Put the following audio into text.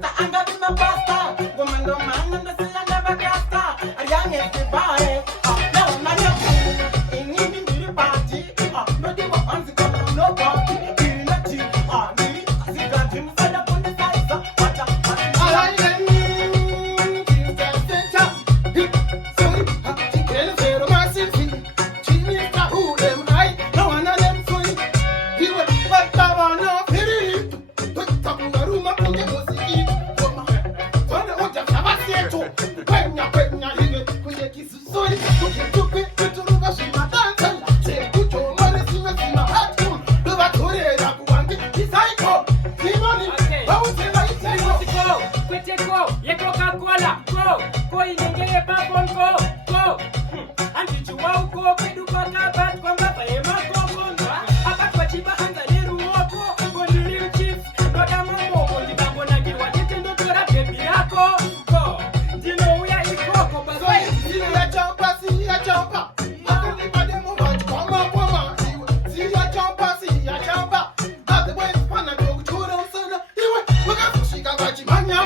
pasta, I'm got my pasta. Woman, no man, and the sea, I never casta. A young is the bar. Now, man, you're in even to the party. But they were on the corner, no party. You're not you. Me, I see that you said up on the side. What up? I like them. She's just a top. Sorry, she can't say the massive thing. She needs to hold them right. No one of them free. He would but the one of it. Put up in the room up on the music. When the old Javaseto, when you're here, when you kiss the soil, you took it to the Russian dance. Say, put your money in my heart. Do what you did, I want it. It's psycho. See money. How would you like to go? Kwete go, ye Coca-Cola, go inengele papon go. Antichua uko kwedu kwa kabat kwa mbapa ye makogonda. Akatwa chiba anga liru wako, kondili chief, noda mambo, kondibambo na kiwa jete ndotora baby yako. Go, dino uya ikoko, So see a jumper, see a jumper. I can live by them over. Come on. See a jumper, see a jumper. Not the way it's fun, I go to the sun. You went, look at she got what you man.